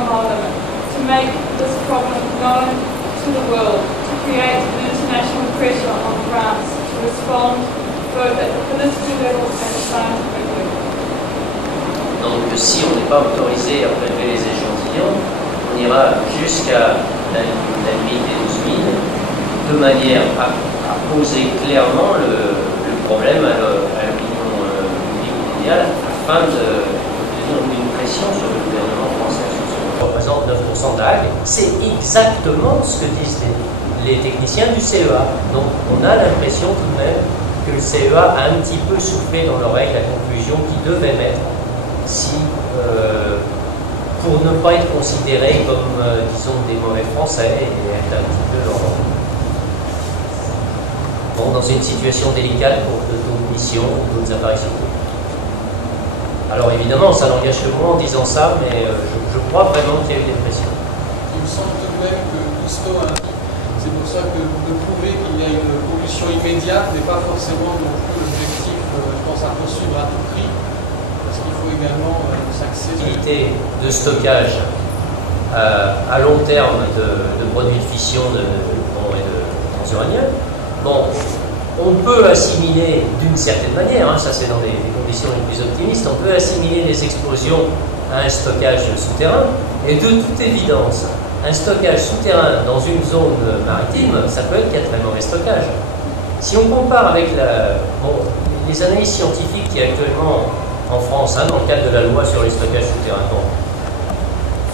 Parliament to make this problem known to the world, to create international pressure on France to respond both at the political level and scientific level. Donc si on n'est pas autorisé à prélever les échantillons, on ira jusqu'à la limite des 12 000 de manière à poser clairement le problème à l'opinion publique mondiale afin de une pression sur le gouvernement français. Ça représente 9% de la Hague. C'est exactement ce que disent les techniciens du CEA. Donc on a l'impression tout de même que le CEA a un petit peu soufflé dans l'oreille la conclusion qu'il devait mettre si, pour ne pas être considéré comme, disons, des mauvais Français et être un petit peu dans une situation délicate pour d'autres missions ou d'autres apparitions. Alors évidemment, ça n'engage que moi en disant ça, mais je crois vraiment qu'il y a eu des pressions. Il me semble tout de même que Cousteau a dit, c'est pour ça que de prouver qu'il y a une pollution immédiate n'est pas forcément non plus l'objectif, je pense, à poursuivre à tout prix, parce qu'il faut également s'axer sur de stockage à long terme de produits de fission et de transuranium. Bon, on peut assimiler d'une certaine manière, hein, ça c'est dans des conditions les plus optimistes, on peut assimiler les explosions à un stockage souterrain, et de toute évidence, un stockage souterrain dans une zone maritime, ça peut être qu'il y a très mauvais stockage. Si on compare avec les analyses scientifiques qui est actuellement en France, hein, dans le cadre de la loi sur les stockages souterrains, bon,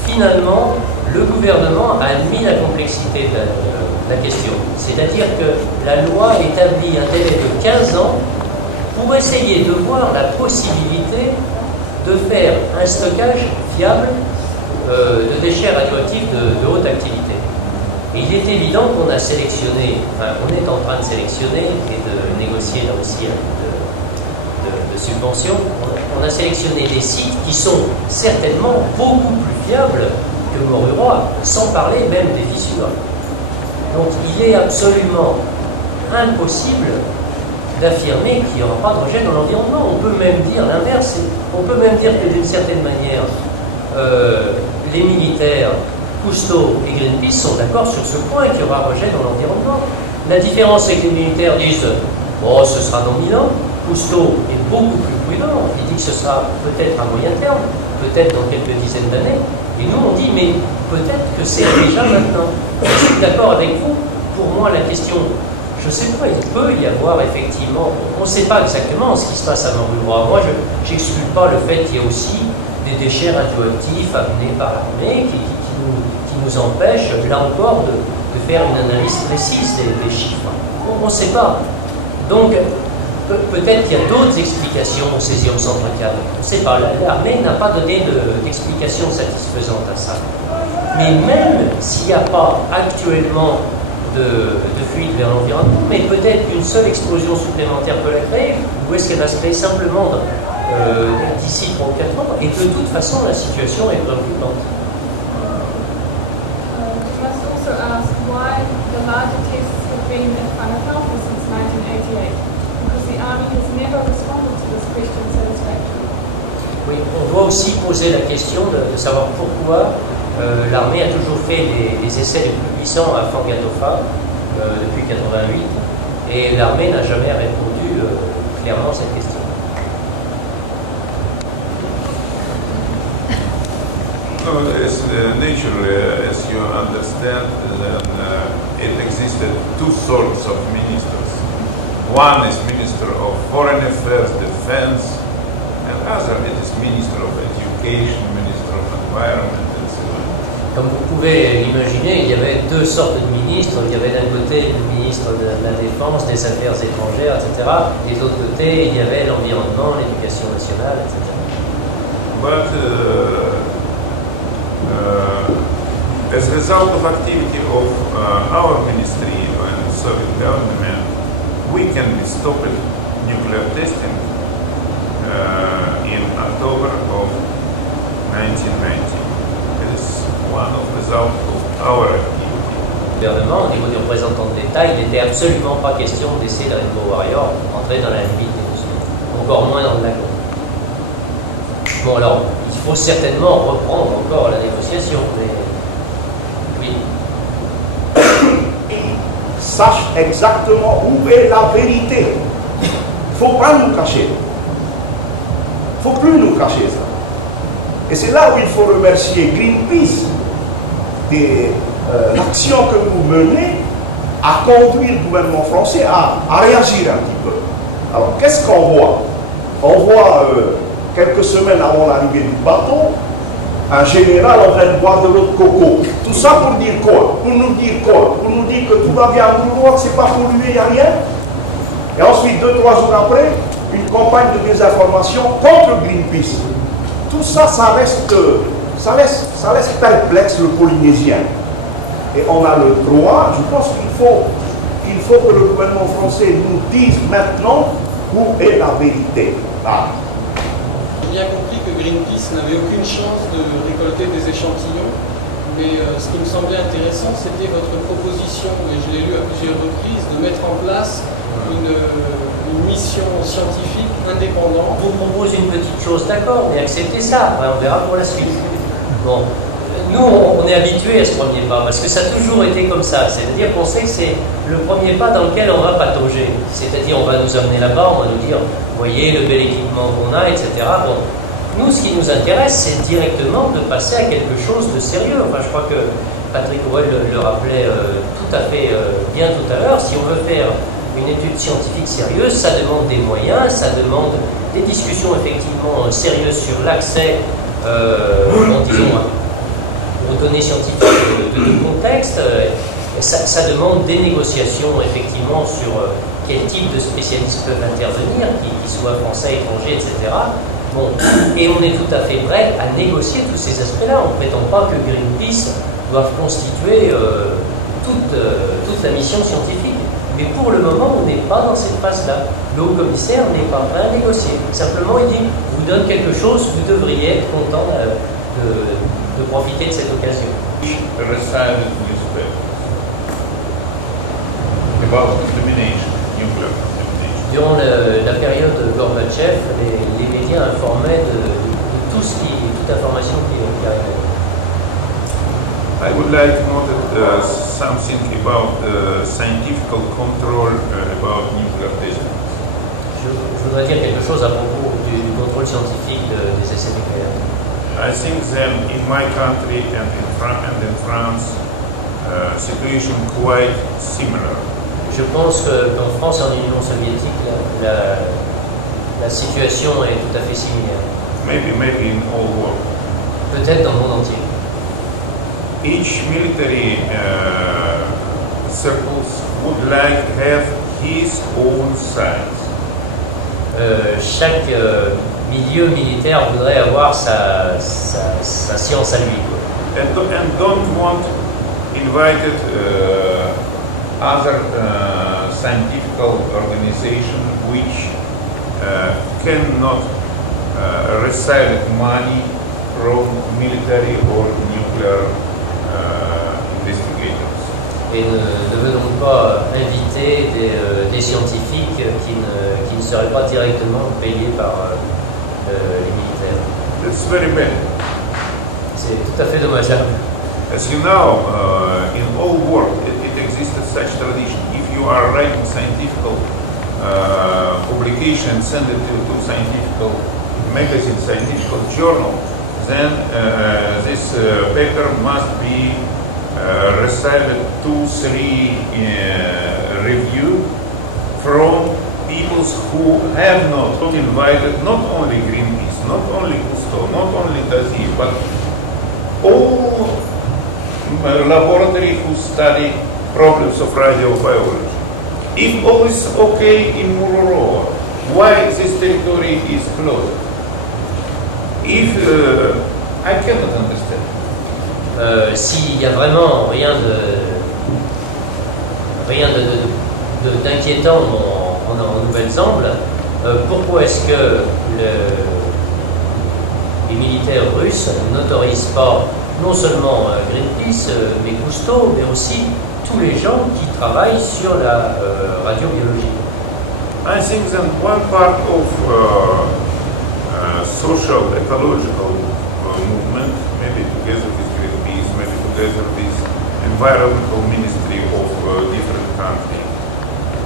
finalement, le gouvernement a admis la complexité de la question. C'est-à-dire que la loi établit un délai de 15 ans pour essayer de voir la possibilité de faire un stockage fiable de déchets radioactifs de haute activité. Et il est évident qu'on a sélectionné, enfin on est en train de sélectionner et de négocier là aussi de subventions, on a sélectionné des sites qui sont certainement beaucoup plus fiables que Moruroa, sans parler même des fissures. Donc il est absolument impossible d'affirmer qu'il n'y aura pas de rejet dans l'environnement. On peut même dire l'inverse. On peut même dire que d'une certaine manière, les militaires, Cousteau et Greenpeace sont d'accord sur ce point qu'il y aura rejet dans l'environnement. La différence, c'est que les militaires disent « bon, ce sera dans 1000 ans ». Cousteau est beaucoup plus prudent. Il dit que ce sera peut-être à moyen terme, peut-être dans quelques dizaines d'années. Et nous, on dit « mais peut-être que c'est déjà maintenant ». Je suis d'accord avec vous. Pour moi, la question, je ne sais pas, il peut y avoir effectivement, on ne sait pas exactement ce qui se passe à Moruroa. Moi, je n'exclus pas le fait qu'il y ait aussi des déchets radioactifs amenés par l'armée qui nous empêchent, là encore, de faire une analyse précise des chiffres. On ne sait pas. Donc, peut-être qu'il y a d'autres explications au césium 134. On ne sait pas. L'armée n'a pas donné d'explication satisfaisante à ça. Mais même s'il n'y a pas actuellement de fuite vers l'environnement, mais peut-être qu'une seule explosion supplémentaire peut la créer, ou est-ce qu'elle va se créer simplement d'ici 3 ou 4 ans, et de toute façon la situation est préoccupante. You must also ask why the larger tests have been at Whanakaupu since 1988, because the Army has never responded to this question satisfactorily. Oui, on doit aussi poser la question de savoir pourquoi l'armée a toujours fait les essais les plus puissants à Fangatofa depuis 1988, et l'armée n'a jamais répondu clairement à cette question. Naturally, as you understand, it existed two sorts of ministers. One is Minister of Foreign Affairs, Defense, and other it is Minister of Education, Minister of Environment, and so on. Comme vous pouvez l'imaginer, il y avait deux sortes de ministres. Il y avait d'un côté le ministre de la Défense, des Affaires étrangères, etc. Et de l'autre côté, il y avait l'environnement, l'éducation nationale, etc. But as a result of activity of our ministry and Soviet government, we can be stopped nuclear testing in October of 1990. It is one of the results of our activity. Le gouvernement, au niveau du représentant de l'État, il n'était absolument pas question d'essayer de Rainbow Warrior entrer dans la limite des 12 000, encore moins dans le lagon. Bon, alors, il faut certainement reprendre encore la négociation, mais oui. Sache exactement où est la vérité. Il ne faut pas nous cacher. Il ne faut plus nous cacher ça. Et c'est là où il faut remercier Greenpeace de l'action que vous menez à conduire le gouvernement français à réagir un petit peu. Alors, qu'est-ce qu'on voit? On voit quelques semaines avant l'arrivée du bateau, un général en train de boire de l'eau de coco. Tout ça pour dire quoi? Pour nous dire quoi? Pour nous dire que tout va bien à Mouloir, que c'est pas pollué, il n'y a rien. Et ensuite, 2-3 jours après, une campagne de désinformation contre Greenpeace. Tout ça, ça laisse perplexe le Polynésien. Et on a le droit, je pense qu'il faut que le gouvernement français nous dise maintenant où est la vérité. Ah. J'ai bien compris que Greenpeace n'avait aucune chance de récolter des échantillons, mais ce qui me semblait intéressant, c'était votre proposition, et je l'ai lu à plusieurs reprises, de mettre en place une mission scientifique indépendante. On vous propose une petite chose, d'accord, mais acceptez ça, après on verra pour la suite. Bon, nous on est habitués à ce premier pas, parce que ça a toujours été comme ça, c'est-à-dire qu'on sait que c'est le premier pas dans lequel on va patauger, c'est-à-dire on va nous amener là-bas, on va nous dire, voyez le bel équipement qu'on a, etc. Bon, nous ce qui nous intéresse, c'est directement de passer à quelque chose de sérieux. Enfin, je crois que Patrick Howell le rappelait tout à fait bien tout à l'heure, si on veut faire une étude scientifique sérieuse, ça demande des moyens, ça demande des discussions effectivement sérieuses sur l'accès disons, aux données scientifiques de contexte. Ça demande des négociations effectivement sur quel type de spécialistes peuvent intervenir, qu'ils soient français, étrangers, etc. Bon, et on est tout à fait prêt à négocier tous ces aspects-là. On ne prétend pas que Greenpeace doive constituer toute la mission scientifique. Mais pour le moment, on n'est pas dans cette phase-là. Le haut-commissaire n'est pas prêt à négocier. Simplement, il dit, vous donne quelque chose, vous devriez être content de profiter de cette occasion. Durant la période de Gorbatchev, les médias informaient de toute information qui arrivait. I would like to note something about scientific control about nuclear testing. Je voudrais dire quelque chose à propos du contrôle scientifique des essais nucléaires. I think that in my country and in France, situation quite similar. Je pense qu'en France et en Union soviétique, la situation est tout à fait similaire. Maybe in all world. Peut-être dans le monde entier. Each military circles would like to have his own science. Chaque milieu militaire voudrait avoir sa science à lui. And don't want invited other scientific organization which cannot receive money from military or nuclear investigators. Et ne veut donc pas inviter des scientifiques qui ne seraient pas directement payés par les militaires. It's very bad. C'est tout à fait dommageable. As you know, in all world it existed such tradition. If you are writing scientific publication, send it to scientific magazine, scientific journal, then this paper must be received 2-3 review from people who have not invited not only Greenpeace, not only Cousteau, not only Daziv, but all laboratory who study problems of radiobiology. If all is okay in Mururoa, why this territory is closed? If I cannot understand. S'il y a vraiment rien d'inquiétant en Nouvelle-Zambie, pourquoi est-ce que les militaires russes n'autorisent pas non seulement Greenpeace, mais Cousteau, mais aussi tous les gens qui travaillent sur la radiobiologie? I think that one part of social ecological movement, maybe together with Greenpeace, maybe together with environmental ministry of different countries,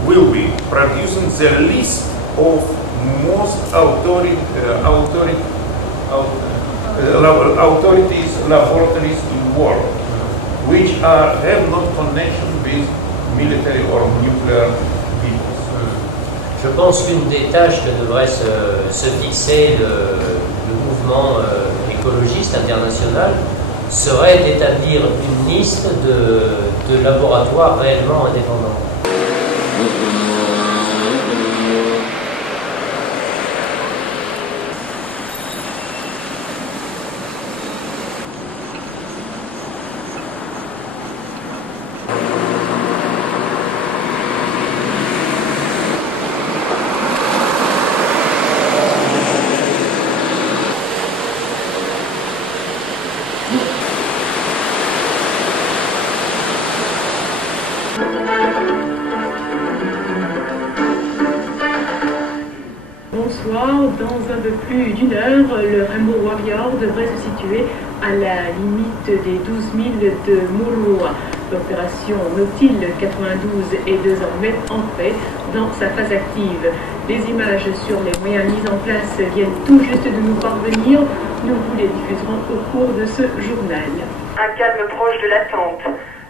will be producing the list of most authorities, laboratories in the world, which have no connection with military or nuclear peoples. Je pense qu'une des tâches que devrait se fixer le mouvement écologiste international serait d'établir une liste de laboratoires réellement indépendants. Bonsoir, dans un peu plus d'une heure, le Rainbow Warrior devrait se situer à la limite des 12 000 de Mururoa. L'opération Nautil 92 est désormais entrée dans sa phase active. Les images sur les moyens mis en place viennent tout juste de nous parvenir. Nous vous les diffuserons au cours de ce journal. Un calme proche de l'attente.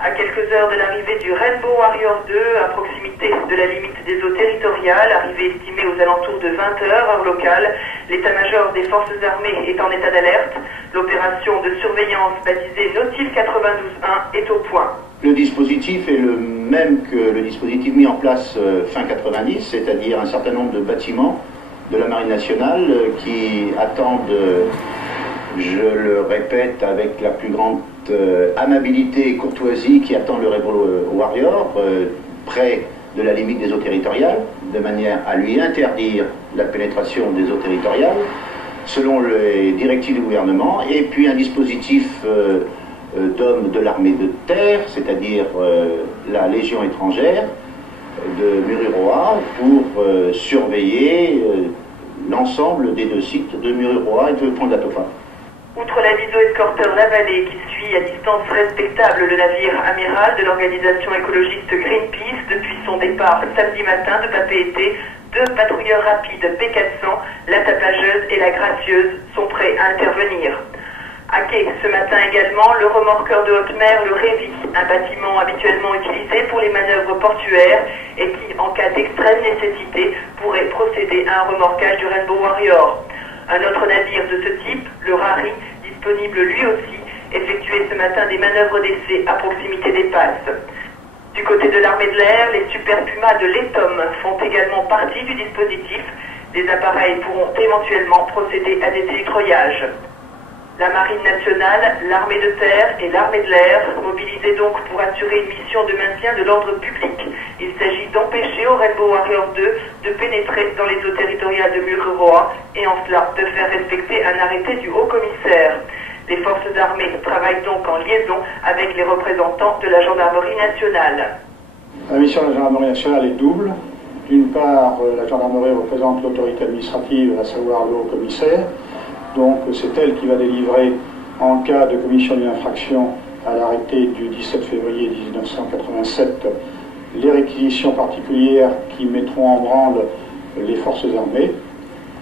À quelques heures de l'arrivée du Rainbow Warrior 2, à proximité de la limite des eaux territoriales, arrivée estimée aux alentours de 20 heures, heure locale, l'état-major des forces armées est en état d'alerte. L'opération de surveillance baptisée Nautil 92-1 est au point. Le dispositif est le même que le dispositif mis en place fin 90, c'est-à-dire un certain nombre de bâtiments de la Marine nationale qui attendent, je le répète avec la plus grande amabilité et courtoisie, qui attend le Rainbow Warrior près de la limite des eaux territoriales, de manière à lui interdire la pénétration des eaux territoriales selon les directives du gouvernement, et puis un dispositif d'hommes de l'armée de terre, c'est-à-dire la Légion étrangère de Mururoa, pour surveiller l'ensemble des deux sites de Mururoa et de Fondatofa. Outre l'aviso escorteur La Vallée qui suit à distance respectable le navire amiral de l'organisation écologiste Greenpeace depuis son départ samedi matin de Papeete, deux patrouilleurs rapides P400, la Tapageuse et la Gracieuse, sont prêts à intervenir. À quai ce matin également, le remorqueur de haute mer, le Révi, un bâtiment habituellement utilisé pour les manœuvres portuaires et qui, en cas d'extrême nécessité, pourrait procéder à un remorquage du Rainbow Warrior. Un autre navire de ce type, le Rari, disponible lui aussi, effectuait ce matin des manœuvres d'essai à proximité des passes. Du côté de l'armée de l'air, les Super Pumas de l'ETOM font également partie du dispositif. Des appareils pourront éventuellement procéder à des télétreuillages. La Marine nationale, l'armée de terre et l'armée de l'air mobilisés donc pour assurer une mission de maintien de l'ordre public. Il s'agit d'empêcher au Rainbow Warrior 2 de pénétrer dans les eaux territoriales de Mururoa et en cela de faire respecter un arrêté du haut-commissaire. Les forces armées travaillent donc en liaison avec les représentants de la gendarmerie nationale. La mission de la gendarmerie nationale est double. D'une part, la gendarmerie représente l'autorité administrative, à savoir le haut-commissaire. Donc c'est elle qui va délivrer, en cas de commission d'une infraction à l'arrêté du 17 février 1987, les réquisitions particulières qui mettront en branle les forces armées.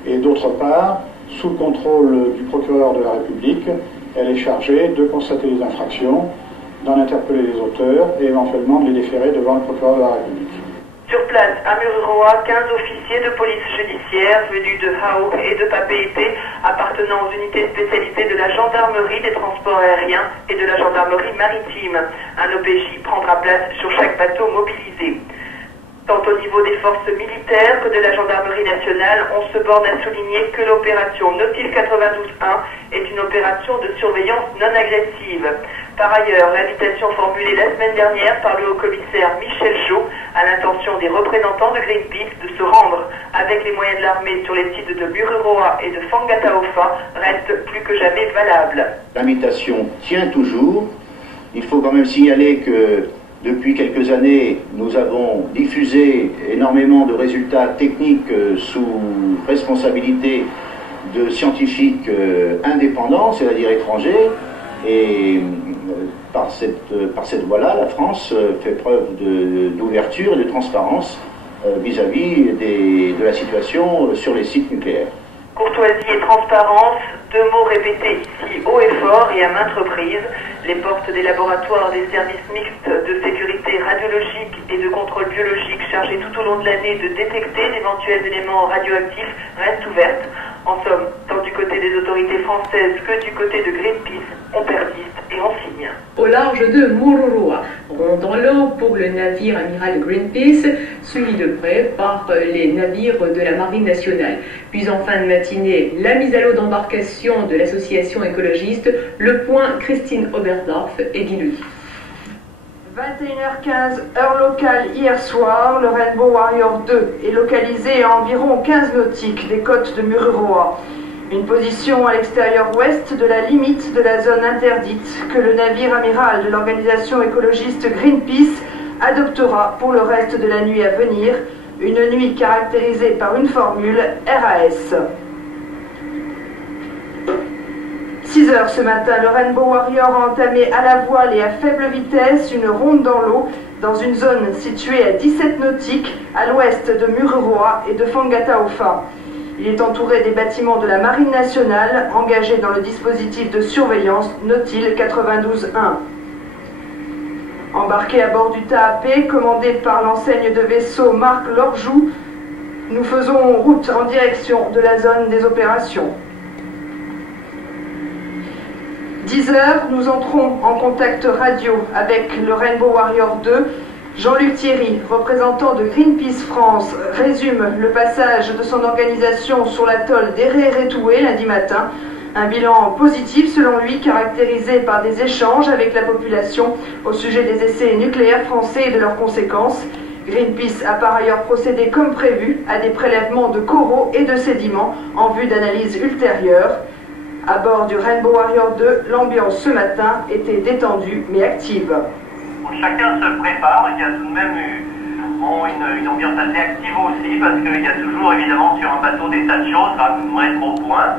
Et d'autre part, sous le contrôle du procureur de la République, elle est chargée de constater les infractions, d'en interpeller les auteurs et éventuellement de les déférer devant le procureur de la République. Sur place, à Mururoa, 15 officiers de police judiciaire venus de Hao et de Papeete, appartenant aux unités spécialisées de la gendarmerie des transports aériens et de la gendarmerie maritime. Un OPJ prendra place sur chaque bateau mobilisé. Tant au niveau des forces militaires que de la gendarmerie nationale, on se borne à souligner que l'opération Nautil 92-1 est une opération de surveillance non agressive. Par ailleurs, l'invitation formulée la semaine dernière par le haut-commissaire Michel Chaud à l'intention des représentants de Greenpeace de se rendre avec les moyens de l'armée sur les sites de Mururoa et de Fangataofa reste plus que jamais valable. L'invitation tient toujours. Il faut quand même signaler que depuis quelques années, nous avons diffusé énormément de résultats techniques sous responsabilité de scientifiques indépendants, c'est-à-dire étrangers, et par cette voie-là, la France fait preuve d'ouverture et de transparence vis-à-vis de la situation sur les sites nucléaires. Courtoisie et transparence, deux mots répétés ici haut et fort et à maintes reprises. Les portes des laboratoires des services mixtes de sécurité radiologique et de contrôle biologique chargés tout au long de l'année de détecter d'éventuels éléments radioactifs restent ouvertes. En somme, tant du côté des autorités françaises que du côté de Greenpeace, on persiste et on signe. Au large de Mururoa, rond dans l'eau pour le navire amiral Greenpeace, suivi de près par les navires de la Marine nationale. Puis en fin de matinée, la mise à l'eau d'embarcation de l'association écologiste Le Point, Christine Oberdorf et Guy Louis. 21h15, heure locale hier soir, le Rainbow Warrior 2 est localisé à environ 15 nautiques des côtes de Mururoa. Une position à l'extérieur ouest de la limite de la zone interdite que le navire amiral de l'organisation écologiste Greenpeace adoptera pour le reste de la nuit à venir, une nuit caractérisée par une formule RAS. 6h ce matin, le Rainbow Warrior a entamé à la voile et à faible vitesse une ronde dans l'eau dans une zone située à 17 nautiques à l'ouest de Mururoa et de Fangataofa. Il est entouré des bâtiments de la Marine nationale engagés dans le dispositif de surveillance Nautil 92-1. Embarqué à bord du TAP, commandé par l'enseigne de vaisseau Marc Lorjou, nous faisons route en direction de la zone des opérations. 10h, nous entrons en contact radio avec le Rainbow Warrior 2. Jean-Luc Thierry, représentant de Greenpeace France, résume le passage de son organisation sur l'atoll d'Ereretoué lundi matin. Un bilan positif selon lui, caractérisé par des échanges avec la population au sujet des essais nucléaires français et de leurs conséquences. Greenpeace a par ailleurs procédé comme prévu à des prélèvements de coraux et de sédiments en vue d'analyse ultérieure. À bord du Rainbow Warrior 2, l'ambiance ce matin était détendue mais active. Chacun se prépare, il y a tout de même une ambiance assez active aussi, parce qu'il y a toujours évidemment sur un bateau des tas de choses à mettre au point,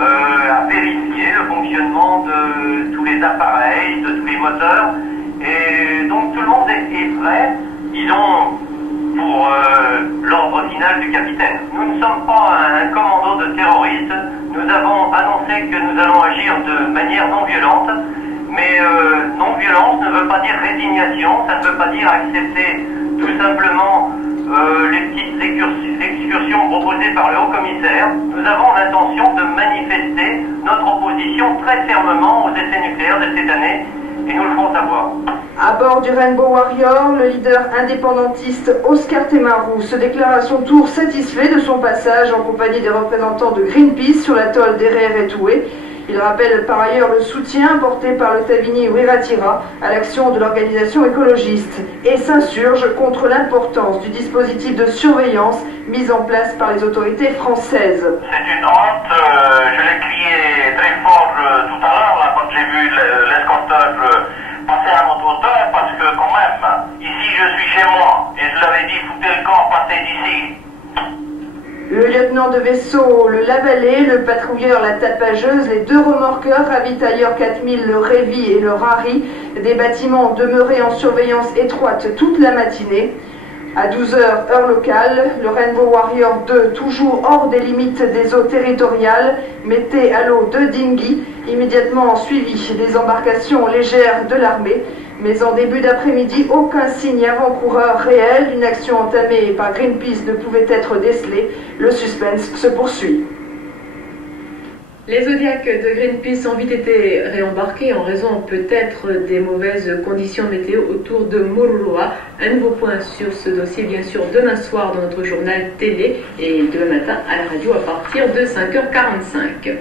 à vérifier le fonctionnement de tous les appareils, de tous les moteurs, et donc tout le monde est prêt, disons, pour l'ordre final du capitaine. Nous ne sommes pas un commando de terroristes, nous avons annoncé que nous allons agir de manière non violente, mais non-violence ne veut pas dire résignation, ça ne veut pas dire accepter tout simplement les petites excursions proposées par le haut-commissaire. Nous avons l'intention de manifester notre opposition très fermement aux essais nucléaires de cette année, et nous le ferons savoir. À bord du Rainbow Warrior, le leader indépendantiste Oscar Temarou se déclare à son tour satisfait de son passage en compagnie des représentants de Greenpeace sur l'atoll d'Ereretoué. Il rappelle par ailleurs le soutien apporté par le Tavini Wiratira à l'action de l'organisation écologiste et s'insurge contre l'importance du dispositif de surveillance mis en place par les autorités françaises. C'est une honte, je l'ai crié très fort tout à l'heure là, quand j'ai vu l'escorteur passer à notre hauteur, parce que quand même, ici je suis chez moi, et je l'avais dit, foutez le camp, passez d'ici. Le lieutenant de vaisseau, le Lavalais, le patrouilleur, la Tapageuse, les deux remorqueurs, ravitailleurs 4000, le Révi et le Rari, des bâtiments demeurés en surveillance étroite toute la matinée. À 12h, heure locale, le Rainbow Warrior 2, toujours hors des limites des eaux territoriales, mettait à l'eau deux dinghies, immédiatement suivi des embarcations légères de l'armée. Mais en début d'après-midi, aucun signe avant-coureur réel d'une action entamée par Greenpeace ne pouvait être décelé. Le suspense se poursuit. Les Zodiacs de Greenpeace ont vite été réembarqués en raison peut-être des mauvaises conditions météo autour de Mururoa. Un nouveau point sur ce dossier, bien sûr, demain soir dans notre journal télé et demain matin à la radio à partir de 5h45.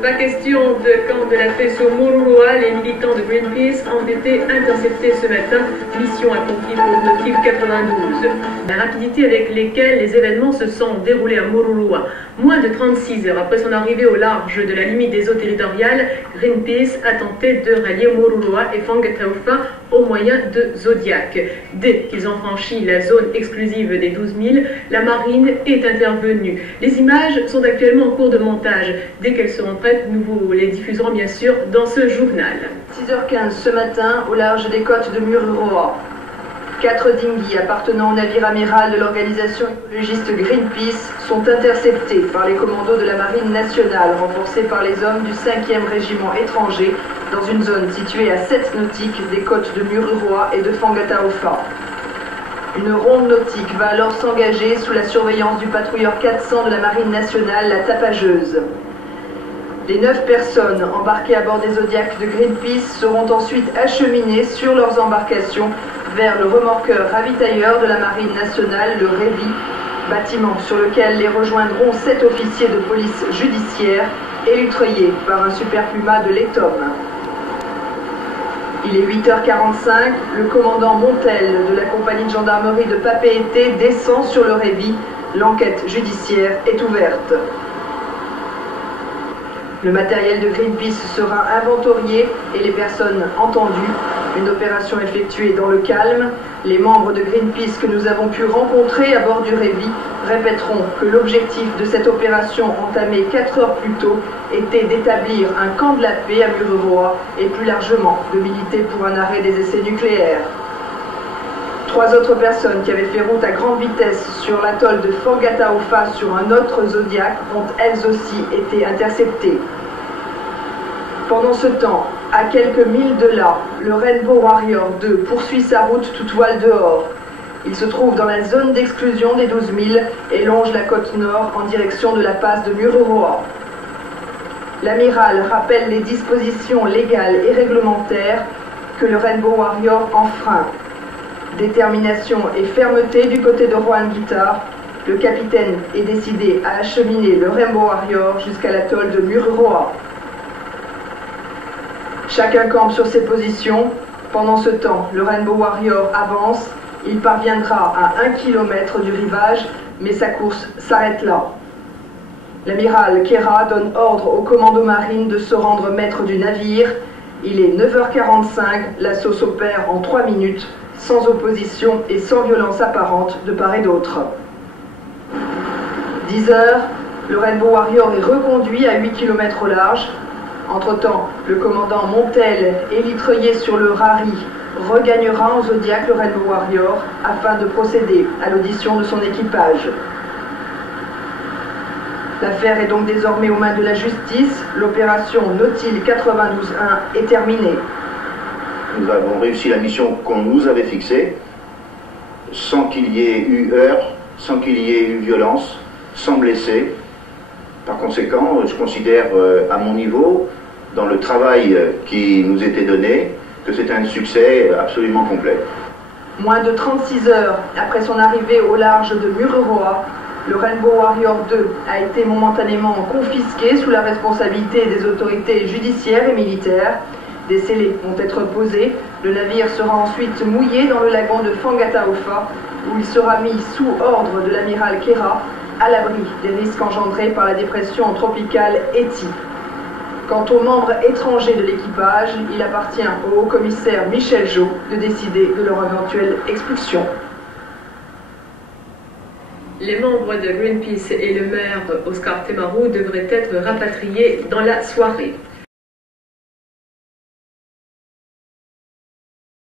Pas question de camp de la paix sur Mururoa. Les militants de Greenpeace ont été interceptés ce matin. Mission accomplie pour Nautil 92. La rapidité avec laquelle les événements se sont déroulés à Mururoa. Moins de 36 heures après son arrivée au large de la limite des eaux territoriales, Greenpeace a tenté de rallier Mururoa et Fangataofa au moyen de Zodiac. Dès qu'ils ont franchi la zone exclusive des 12 000, la marine est intervenue. Les images sont actuellement en cours de montage. Dès qu'elles seront prêtes, nous vous les diffuserons bien sûr dans ce journal. 6h15 ce matin, au large des côtes de Mururoa. 4 dinghies appartenant au navire amiral de l'organisation écologiste Greenpeace sont interceptés par les commandos de la Marine nationale, renforcés par les hommes du 5e régiment étranger, dans une zone située à 7 nautiques des côtes de Mururoa et de Fangataofa. Une ronde nautique va alors s'engager sous la surveillance du patrouilleur 400 de la Marine nationale, la Tapageuse. Les 9 personnes embarquées à bord des Zodiacs de Greenpeace seront ensuite acheminées sur leurs embarcations vers le remorqueur ravitailleur de la Marine nationale, le Révi, bâtiment sur lequel les rejoindront 7 officiers de police judiciaire élutreillés par un super puma de l'Etom. Il est 8h45, le commandant Montel de la compagnie de gendarmerie de Papeete descend sur le Révi. L'enquête judiciaire est ouverte. Le matériel de Greenpeace sera inventorié et les personnes entendues. Une opération effectuée dans le calme. Les membres de Greenpeace que nous avons pu rencontrer à bord du Révi répéteront que l'objectif de cette opération entamée 4 heures plus tôt était d'établir un camp de la paix à Mururoa et plus largement de militer pour un arrêt des essais nucléaires. 3 autres personnes qui avaient fait route à grande vitesse sur l'atoll de Fangataofa sur un autre Zodiac ont elles aussi été interceptées. Pendant ce temps, à quelques milles de là, le Rainbow Warrior 2 poursuit sa route toute voile dehors. Il se trouve dans la zone d'exclusion des 12 000 et longe la côte nord en direction de la passe de Mururoa. L'amiral rappelle les dispositions légales et réglementaires que le Rainbow Warrior enfreint. Détermination et fermeté du côté de Juan Guitar, le capitaine est décidé à acheminer le Rainbow Warrior jusqu'à l'atoll de Mururoa. Chacun campe sur ses positions. Pendant ce temps, le Rainbow Warrior avance. Il parviendra à 1 km du rivage, mais sa course s'arrête là. L'amiral Kera donne ordre au commando marine de se rendre maître du navire. Il est 9h45, l'assaut s'opère en 3 minutes, sans opposition et sans violence apparente de part et d'autre. 10h, le Rainbow Warrior est reconduit à 8 km au large. Entre-temps, le commandant Montel, élitreillé sur le Rari, regagnera en Zodiac le Rainbow Warrior afin de procéder à l'audition de son équipage. L'affaire est donc désormais aux mains de la justice. L'opération Nautil 92-1 est terminée. Nous avons réussi la mission qu'on nous avait fixée, sans qu'il y ait eu heurts, sans qu'il y ait eu violence, sans blessés. Par conséquent, je considère à mon niveau, dans le travail qui nous était donné, que c'est un succès absolument complet. Moins de 36 heures après son arrivée au large de Mururoa, le Rainbow Warrior 2 a été momentanément confisqué sous la responsabilité des autorités judiciaires et militaires. Des scellés vont être posés. Le navire sera ensuite mouillé dans le lagon de Fangataofa, où il sera mis sous ordre de l'amiral Kera, à l'abri des risques engendrés par la dépression tropicale Eti. Quant aux membres étrangers de l'équipage, il appartient au haut-commissaire Michel Jo de décider de leur éventuelle expulsion. Les membres de Greenpeace et le maire Oscar Temaru devraient être rapatriés dans la soirée.